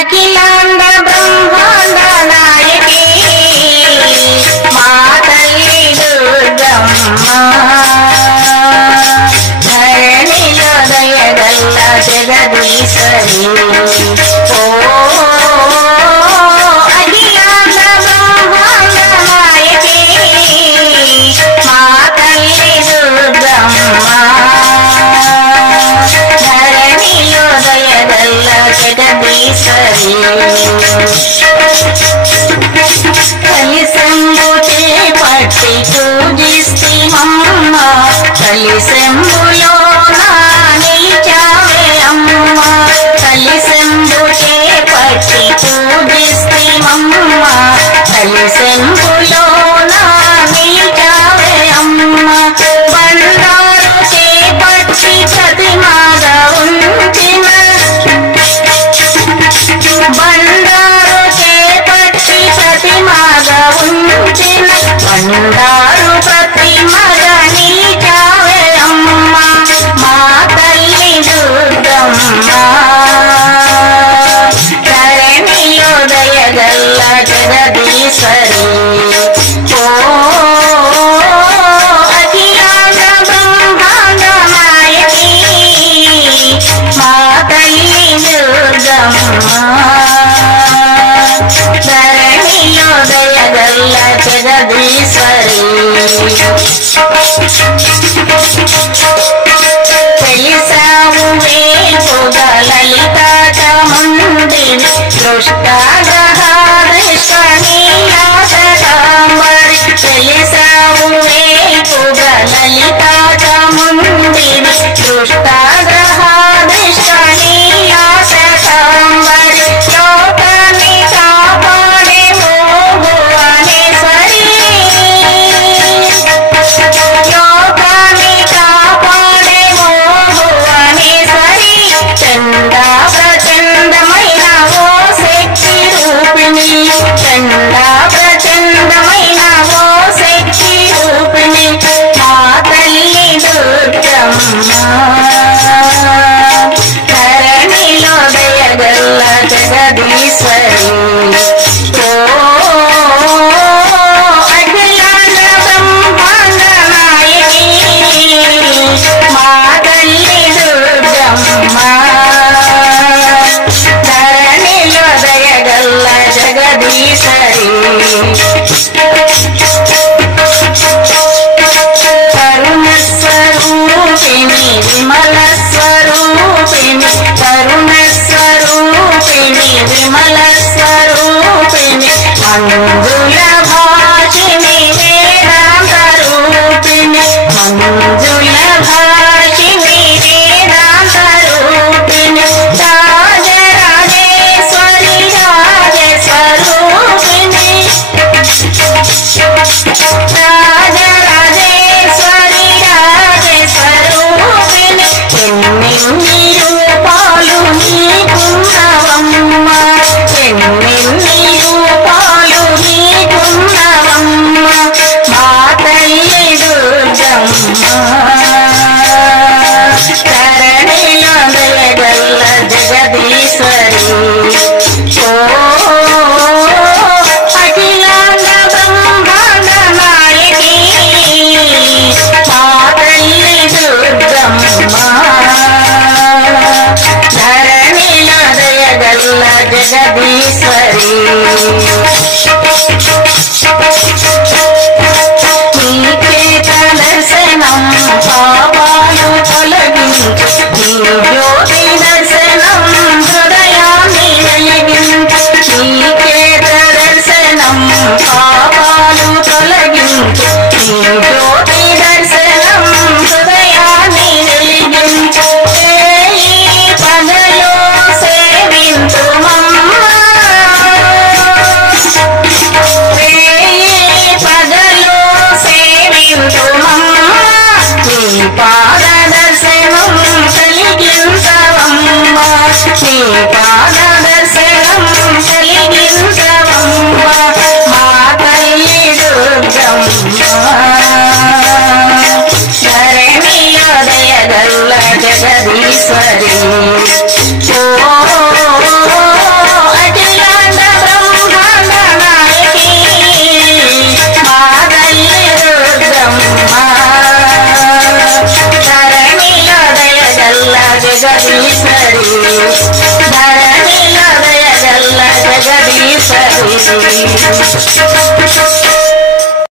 అఖిలాండ బ్రహ్మాండ నాయకి మా తల్లి దుర్గమ్మ ధరణిలో దయగల్ల జగదీశ్వరి ఓ అఖిలాండ బ్రహ్మాండ నాయకి మా తల్లి దుర్గమ్మ ధరణిలో దయగల్ల జగదీశ్వరి కలిసెంబుతే పట్టి పూజిస్తిమమ్మ కలిసెంబులో నిలిచావే అమ్మ కలిసెంబుతే పట్టి పూజిస్తిమమ్మ కలిసెంబులో నిలిచావే అమ్మ బండారు చేపట్టి ప్రతిమాగా ఉంచిన బండారు చేపట్టి ప్రతిమాగా ఉంచిన బండారు ప్రతిమగా నిలిచావే అమ్మ మా తల్లి దుర్గమ్మ ధరణిలో దయగల్ల జగదీశ్వరి ఓ అఖిలాండ బ్రహ్మాండ నాయకి మా తల్లి దుర్గమ్మ ధరణిలో దయగల్ల జగదీశ్వరి తెలిసావు వేపుగా లలితాచముండిని దృష్టాగ్రహాదృష్టనీయాసరాంబరి తెలిసావు వేపుగా లలితాచముండిని దృష్టాగ్రహాదృష్టనీయాసరాంబరి లోకాన్ని కాపాడే ఓ భువనేశ్వరి లోకాన్ని కాపాడే ఓ భువనేశ్వరి చండా ప్రచండమైన ఓ శక్తి రూపిణి చండా ప్రచండమైన ఓ శక్తి రూపిణి మా తల్లి దుర్గమ్మ ధరణిలో దయగల్ల జగదీశ్వరి ఓ అఖిలాండ బ్రహ్మాండ నాయకి మా తల్లి దుర్గమ్మ ధరణిలో దయగల్ల జగదీశ్వరి కరుణ స్వరూపిణి విమల స్వరూపిణి కరుణ స్వరూపిణి విమల స్వరూపిణి మంజుల భాషిణి వేదాంత రూపిణి మంజుల భాషిణి వేదాంత రూపిణి రాజరాజేశ్వరి రాజస్వరూపిణి రాజరాజేశ్వరి రాజస్వరూపిణి ఎన్నెన్ని రూపాలు నీకున్నవమ్మ ఎన్నెన్ని రూపాలు నీకున్నవమ్మ మా తల్లి దుర్గమ్మ ధరణిలో దయగల్ల జగదీశ్వరి ఓ అఖిలాండ బ్రహ్మాండ నాయకి మా తల్లి దుర్గమ్మ ధరణిలో దయగల్ల జగదీశ్వరి నీకేత దర్శనం పాపాలు తొలగించు నీ జ్యోతి దర్శనం హృదయాన్ని వెలిగించు నీకేత దర్శనం పాపాలు తొలగించు నీ జ్యోతి దర్శనం హృదయాన్ని వెలిగించు ఈ పగలో సేవించుమమ్మ